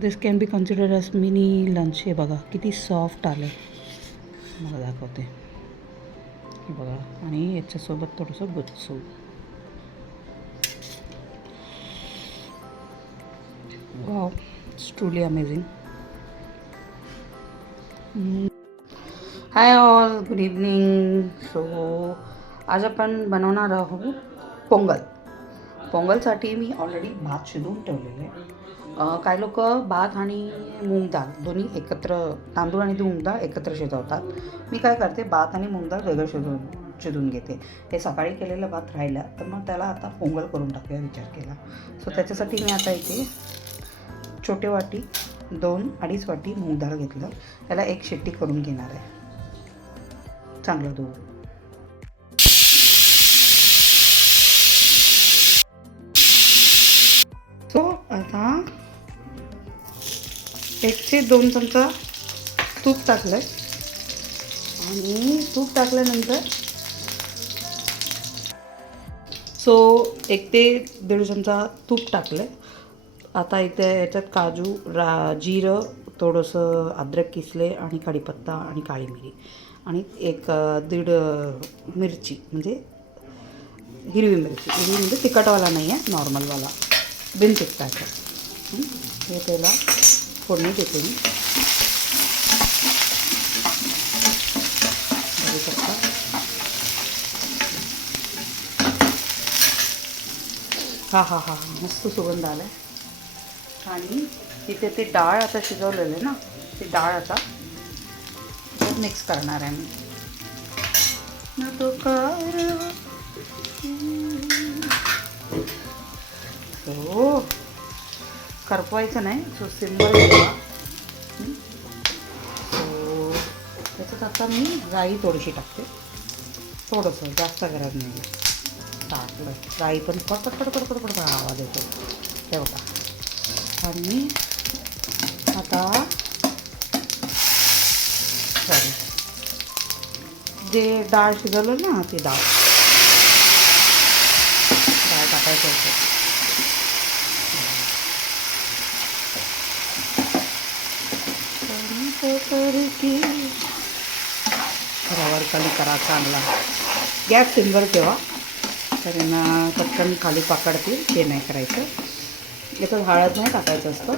This can be considered as mini lunch. हे बघा किती सॉफ्ट आलं, मला दाखवते. हे बघा, आणि याच्यासोबत थोडंसं गुच्चू. Wow, it's truly amazing. Hi all, good evening. So आज आपण बनवणार आहोत पोंगल. पोंगलसाठी मी ऑलरेडी भात शिजवून ठेवलेले आहे. काही लोक भात आणि मूग डाळ दोन्ही एकत्र, तांदूळ आणि मूग डाळ एकत्र शिजवतात. मी काय करते, भात आणि मूग डाळ वेगळं शिजवून घेते. हे सकाळी केलेलं भात राहिलं तर मग त्याला आता पोंगल करून टाकूया विचार केला. सो त्याच्यासाठी मी आता इथे छोटे वाटी 2-2.5 वाटी मूग डाळ घेतलं. त्याला एक शिट्टी करून घेणार आहे, चांगलं धुवून. सो आता 1 ते 2 चमचा तूप टाकलं आहे, आणि तूप टाकल्यानंतर 1 ते 1.5 चमचा तूप टाकलं आहे. आता इथे याच्यात काजू, जिरं, थोडंसं अद्रक किसले आणि कढीपत्ता आणि काळी मिरी आणि 1-1.5 मिरची, म्हणजे हिरवी मिरची. हिरवी म्हणजे तिखटवाला नाही आहे, नॉर्मलवाला, बिन तिखटाचा. हे त्याला फोडणी देते मी. बघू शकता. हा मस्त सुगंध आला आहे. आणि तिथे ते डाळ आता शिजवलेलं आहे ना, ती डाळ आता मिक्स करणार आहे मी. हो, करपवायचं नाही. सो सिम्पल ठेवा. सो त्याच्यात आता मी राई थोडीशी टाकते, थोडंसं, जास्त गरज नाही आहे. टाकलं राई पण कडकड आवाज येतो, ते बघा. आणि आता जे डाळ शिजवलं ना, ती डाळ टाकायचं होतं. रवर खाली करा चांगला. गॅस सिल्वर ठेवा, कारण पटकन खाली पकडतील. ते नाही करायचं. याच्यात हळद नाही टाकायचं असतं,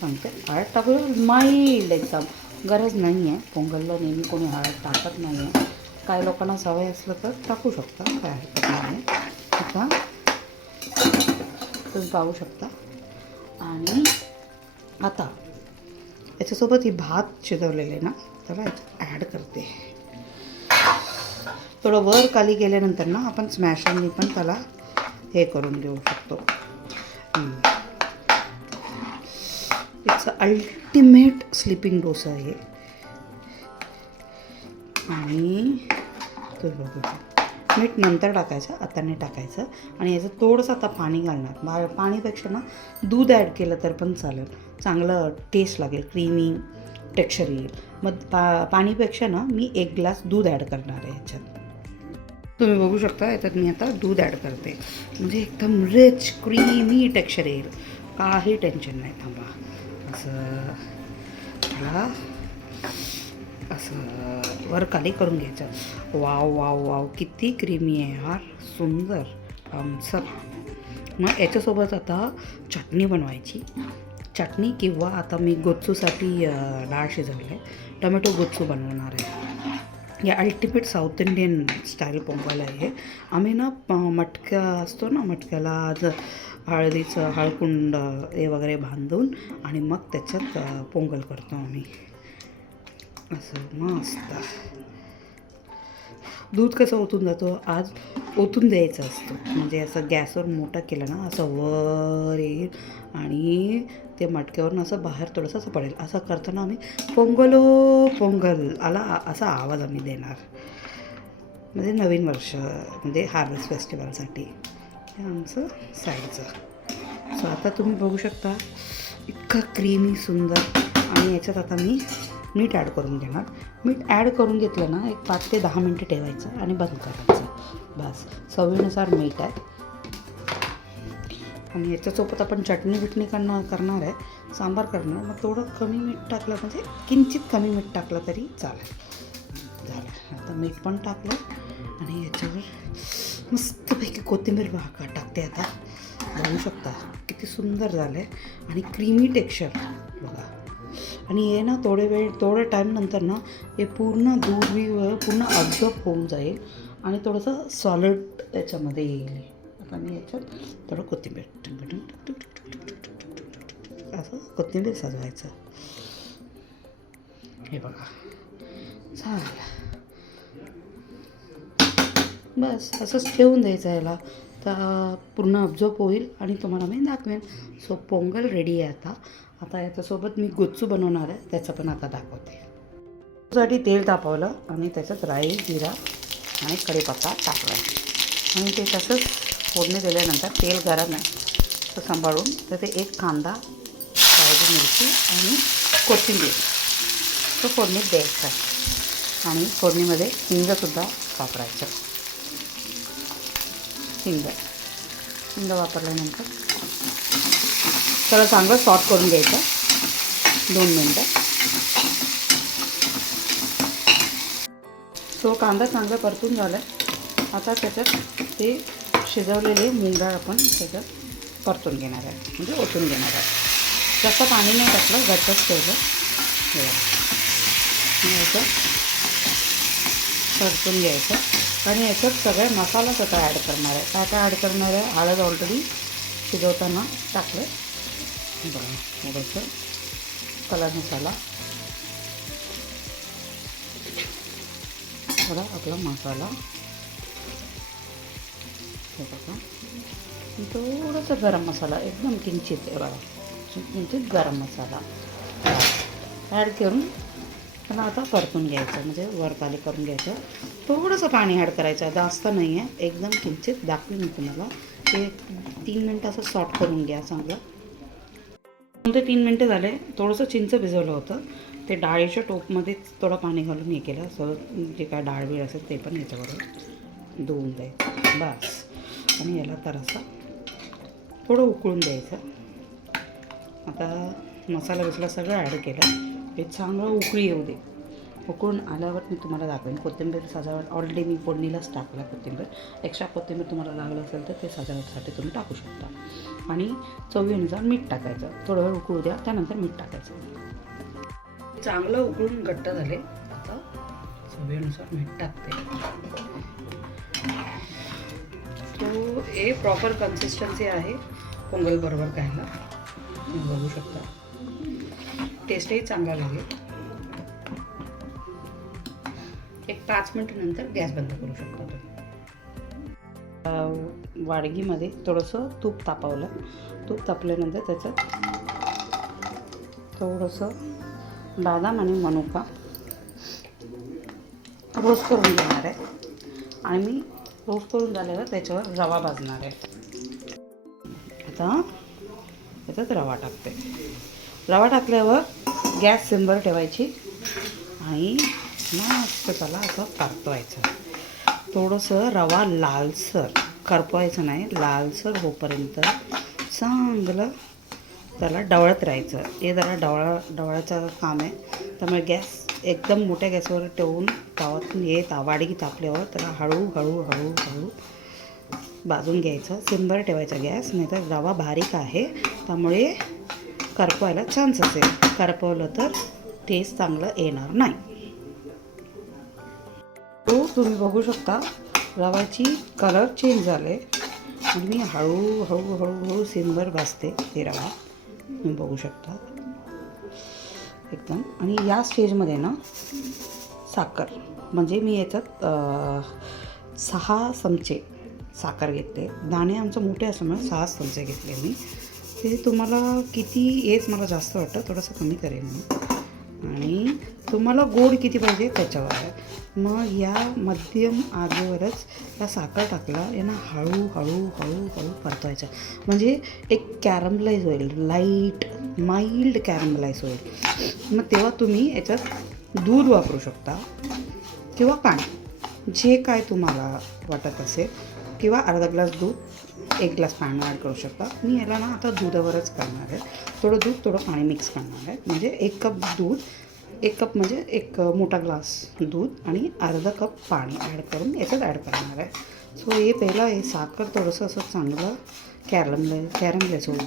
सांगते. हळद टाकू माईल्ड एकदम, गरज नाही आहे. पोंगलला नेहमी कोणी हळद टाकत नाही आहे. काही लोकांना सवय असलं तर टाकू शकता, काय हरकत नाही आहे. आता तुम्ही पाहू शकता. आणि आता याच्यासोबत ही भात शिजवलेले ना, त्याला ॲड करते. थोडं वर खाली गेल्यानंतर ना आपण स्मॅशरनी पण त्याला हे करून घेऊ शकतो. इट्स अल्टिमेट स्लीपिंग डोसा आहे. आणि मीठ नंतर टाकायचं, आता नाही टाकायचं. आणि याचं थोडंसं आता पाणी घालणार. पाणीपेक्षा ना दूध ॲड केलं तर पण चालेल, चांगलं टेस्ट लागेल, क्रीमी टेक्स्चर येईल. मग पाणीपेक्षा ना मी 1 ग्लास दूध ॲड करणार आहे ह्याच्यात. तुम्ही बघू शकता, याच्यात मी आता दूध ॲड करते, म्हणजे एकदम रिच क्रीमी टेक्स्चर येईल. काही टेन्शन नाही. थांबा, असं त्याला असं वर खाली करून घ्यायचं. वाव वाव वाव, किती क्रीमी आहे यार, सुंदर आमचं. मग याच्यासोबत आता चटणी बनवायची. चटणी किंवा आता मी गोच्चूसाठी डाळ शिजवलं आहे, टोमॅटो गोच्चू बनवणार आहे. या ultimate south Indian style Pongal आहे. आम्ही ना मटका असतो ना, मटक्याला हळदीचं हळकुंड हे वगैरे बांधून आणि मग त्याच्यात पोंगल करतो आम्ही. असं मस्त. दूध कसं ओतून जातो, आज ओतून द्यायचं असतं, म्हणजे असं गॅसवर मोठं केलं ना, असं वर येईल आणि ते मटक्यावरून असं बाहेर थोडंसं असं पडेल. असं करताना आम्ही पोंगल आला असा आवाज आम्ही देणार, म्हणजे नवीन वर्ष, म्हणजे हार्वेस्ट फेस्टिवलसाठी. हे आमचं साईडचं. सो आता तुम्ही बघू शकता, इतकं क्रीमी सुंदर. आणि याच्यात आता मी मीठ ॲड करून घेणार. मीठ ॲड करून घेतलं ना, एक 5 ते 10 मिनटं ठेवायचं आणि बंद करायचं. बस, चवीनुसार मीठ आहे. आणि याच्यासोबत आपण चटणी बिटणी करणार आहे, सांबार करणार, मग थोडं कमी मीठ टाकलं, म्हणजे किंचित कमी मीठ टाकलं तरी चालेल. झालं, आता मीठ पण टाकलं आणि याच्यावर मस्तपैकी कोथिंबीर टाकते. आता बघू शकता किती सुंदर झालं आहे आणि क्रीमी टेक्स्चर बघा. आणि हे ना थोड्या टाईम नंतर ना हे पूर्ण दूध पूर्ण अब्झॉर्ब होऊन जाईल आणि थोडंसं सॉलिड त्याच्यामध्ये येईल. आता मी याच्यात थोडं कोथिंबीर असं कोथिंबीर सजवायचं. हे बघा झालं. बस असंच ठेवून द्यायचं याला, तर पूर्ण अब्झॉर्ब होईल आणि तुम्हाला मी दाखवेन. सो पोंगल रेडी आहे आता. आता याच्यासोबत मी गुच्चू बनवणार आहे, त्याचं पण आता दाखवते. त्यासाठी तेल तापवलं आणि त्याच्यात राई, जिरा आणि कढीपत्ता टाकला आणि ते तसंच फोडणी दिल्यानंतर तेल गरम आहे तर सांभाळून तर ते एक कांदा, काळी मिरची आणि कोथिंबीर तो फोडणीत द्यायचा आणि फोडणीमध्ये हिंगसुद्धा वापरायचं. हिंग वापरल्यानंतर त्याला चांगलं सॉट करून घ्यायचं 2 मिनटं. सो कांदा चांगला परतून झाला आहे. आता त्याच्यात ते शिजवलेले मूग डाळ आपण त्याच्यात परतून घेणार आहे, म्हणजे ओतून घेणार आहे. जास्त पाणी नाही टाकलं, घट्टच ठेवलं. हे याचं परतून घ्यायचं आणि याच्यात सगळे मसालाच आता ॲड करणार आहे. काय काय ॲड करणार आहे, हळद ऑलरेडी शिजवताना टाकलं. बघा थोडंसं कलर मसाला, थोडा आपला मसाला, हे बघा थोडंसं गरम मसाला, एकदम किंचित बघा किंचित गरम मसाला ॲड करून त्याला आता परतून घ्यायचं, म्हणजे वरखाली करून घ्यायचं. थोडंसं पाणी ॲड करायचं, जास्त नाही आहे, एकदम किंचित. दाखवेन मी तुम्हाला. ते 3 मिनटं असं सॉट करून घ्या चांगलं. 2 ते 3 मिनटं झाले. थोडंसं चिंच भिजवलं होतं, ते डाळीच्या टोपमध्येच थोडं पाणी घालून हे केलं. असं जे काय डाळ बीळ असेल ते पण याच्याबरोबर धुवून द्यायचं बस. आणि याला तरासा थोडं उकळून द्यायचं. आता मसाला बिसाला सगळं ॲड केलं, हे चांगलं उकळी येऊ दे. उकळून आल्यावर मी तुम्हाला दाखवेन. कोथिंबीर सजावट ऑलरेडी मी फोडणीलाच टाकला कोथिंबीर. एक्स्ट्रा कोथिंबीर तुम्हाला लागलं असेल तर ते सजावटसाठी तुम्ही टाकू शकता. आणि चवीनुसार मीठ टाकायचं. थोडं वेळ उकळू द्या, त्यानंतर मीठ टाकायचं. चांगलं उकळून घट्ट झाले. आता चवीनुसार मीठ टाकते. तो हे प्रॉपर कन्सिस्टन्सी आहे पोंगल बरोबर खायला. तुम्ही बघू शकता, टेस्टही चांगला लागेल. एक 5 मिनिटानंतर गॅस बंद करू शकता तुम्ही. वाडगीमध्ये थोडंसं तूप तापवलं. तूप तापल्यानंतर त्याच्यात थोडंसं बदाम आणि मनुका रोस्ट करून घेणार आहे आणि मी रोस्ट करून झाल्यावर त्याच्यावर रवा भाजणार आहे. आता त्याच्यात रवा टाकते. रवा टाकल्यावर गॅस सिमवर ठेवायची आणि मस्त त्याला असं परतवायचं. थोडंसं रवा लालसर करपवायचं नाही, लालसर होईपर्यंत चांगलं त्याला ढवळत राहायचं. हे जरा ढवळाचं काम आहे, त्यामुळे गॅस एकदम मोठ्या गॅसवर ठेवून तावातून वाडगी तापल्यावर त्याला हळूहळू भाजून घ्यायचं. सिमवर ठेवायचा गॅस, नाही तर रवा बारीक आहे त्यामुळे करपवायला चान्स असेल. करपवलं तर टेस्ट चांगलं येणार नाही. तो तुम्ही बघू शकता रवाची कलर चेंज झाले आणि मी हळूहळू सिमवर भाजते ते रवा. तुम्ही बघू शकता एकदम. आणि या स्टेजमध्ये ना साखर, म्हणजे मी याच्यात 6 चमचे साखर घेतले. दाणे आमचं मोठे असल्यामुळे 6 चमचे घेतले मी. ते तुम्हाला किती हेच मला जास्त वाटतं, थोडंसं कमी करेन मी. आणि तुम्हाला गोड किती पाहिजे त्याच्यावर आहे. मग या मध्यम आगेवरच त्या साखर टाकला, यांना हळूहळू परतवायचं, म्हणजे एक कॅरमलाईज होईल, लाईट माइल्ड कॅरमलाईज होईल. मग तेव्हा तुम्ही याच्यात दूध वापरू शकता किंवा पाणी, जे काय तुम्हाला वाटत असेल किंवा अर्धा ग्लास दूध 1 ग्लास पाणी ॲड करू शकता. मी याला ना आता दुधावरच करणार आहे. थोडं दूध थोडं पाणी मिक्स करणार आहे. म्हणजे 1 कप दूध, 1 कप म्हणजे 1 मोठा ग्लास दूध आणि अर्धा कप पाणी ॲड करून याच्यात ॲड करणार आहे. सो हे पहिलं हे साखर थोडंसं असं चांगलं कॅरमलेस होऊन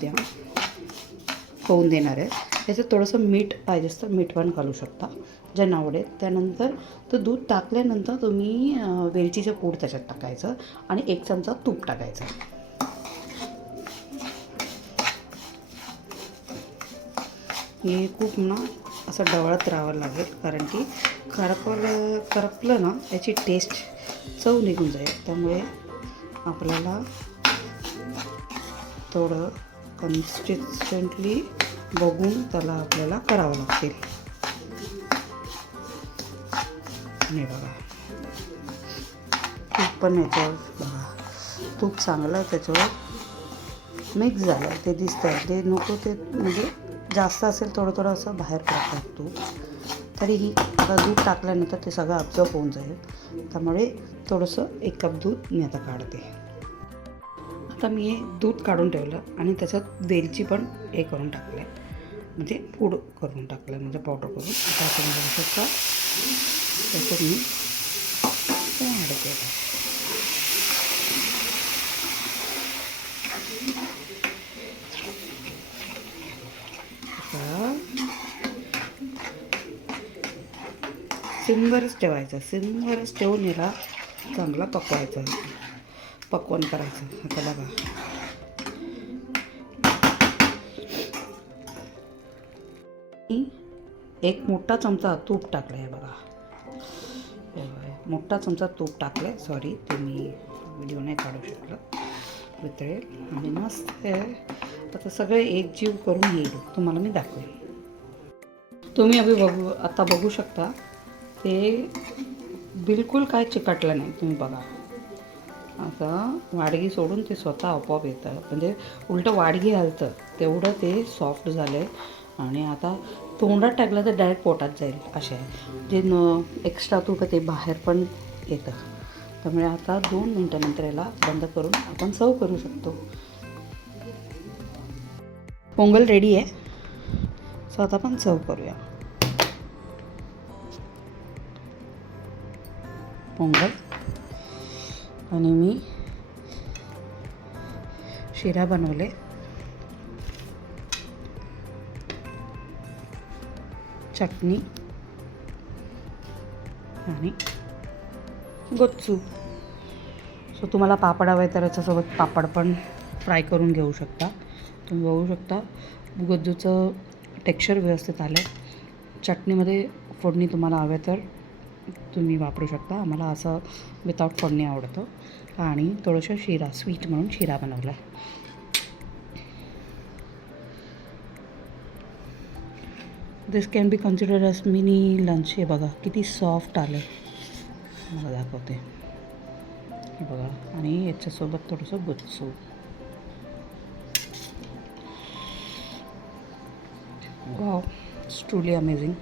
देणार आहे. याच्यात थोडंसं मीठ पाहिजे असतं मीठ पण घालू शकता ज्यांना आवडेल. त्यानंतर तो दूध टाकल्यानंतर तुम्ही वेलचीचं पूड त्याच्यात टाकायचं आणि 1 चमचा तूप टाकायचं. हे खूप ना असं ढवळत राहावं लागेल, कारण की करपलं ना याची टेस्ट चव निघून जाईल. त्यामुळे आपल्याला थोडं कन्सिस्टंटली बघून त्याला आपल्याला करावं लागतील. आणि बघा तूप पण याच्यावर बघा, तूप चांगलं त्याच्यावर मिक्स झालं ते दिसतं आहे. ते नको ते म्हणजे जास्त असेल थोडं असं बाहेर पडतात तूप. तरीही आता दूध टाकल्यानंतर ते सगळं अब्झॉर्ब होऊन जाईल. त्यामुळे थोडंसं 1 कप दूध मी आता काढते. आता मी हे दूध काढून ठेवलं आणि त्याच्यात वेलची पण हे करून टाकलं आहे, म्हणजे पूड करून टाकलं म्हणजे पावडर करून. आता आपण बघू शकता त्याच्यात मी ॲड केलं. सिमवरच ठेवायचं, सिमवरच ठेवून याला चांगला पकवण करायचं. आता बघा एक मोठा चमचा तूप टाकलं आहे बघा, मोठा चमचा तूप टाकलं आहे. सॉरी ते मी व्हिडिओ नाही काढू शकलं वितळेल. आणि मस्त आता सगळे एकजीव करून येईल तुम्हाला मी दाखवेल. तुम्ही आता बघू शकता ते बिलकुल काय चिकटलं नाही. तुम्ही बघा आता वाडगी सोडून ते स्वतः आपोआप येतं, म्हणजे उलटं वाडगी हलतं तेवढं ते सॉफ्ट झालं आहे. आणि आता तोंडात टाकलं तर डायरेक्ट पोटात जाईल असे आहे. जे एक्स्ट्रा तूप ते बाहेर पण येतं. त्यामुळे आता 2 मिनटानंतर याला बंद करून आपण सर्व करू शकतो. पोंगल रेडी आहे. सो आता आपण सर्व करूया पोंगल. आणि मी शिरा बनवले, चटणी आणि गोच्चू. सो तुम्हाला पापड हवं आहे तर याच्यासोबत पापड पण फ्राय करून घेऊ शकता. तुम्ही बघू शकता गोच्चूचं टेक्स्चर व्यवस्थित आलं आहे. चटणीमध्ये फोडणी तुम्हाला हवे तर तुम्ही वापरू शकता. आम्हाला असं विदाउट फोडणी आवडतं. आणि थोडंसं शिरा स्वीट म्हणून शिरा बनवला आहे. This can be considered as mini lunch. हे बघा किती सॉफ्ट आलं आहे, मला दाखवते हे बघा. आणि याच्यासोबत थोडंसं गोच्चू. Wow, it's truly amazing.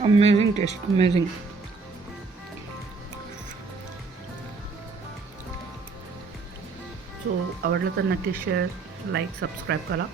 Amazing taste, amazing. So आवडलं तर नक्की शेअर, लाईक, सबस्क्राईब करा.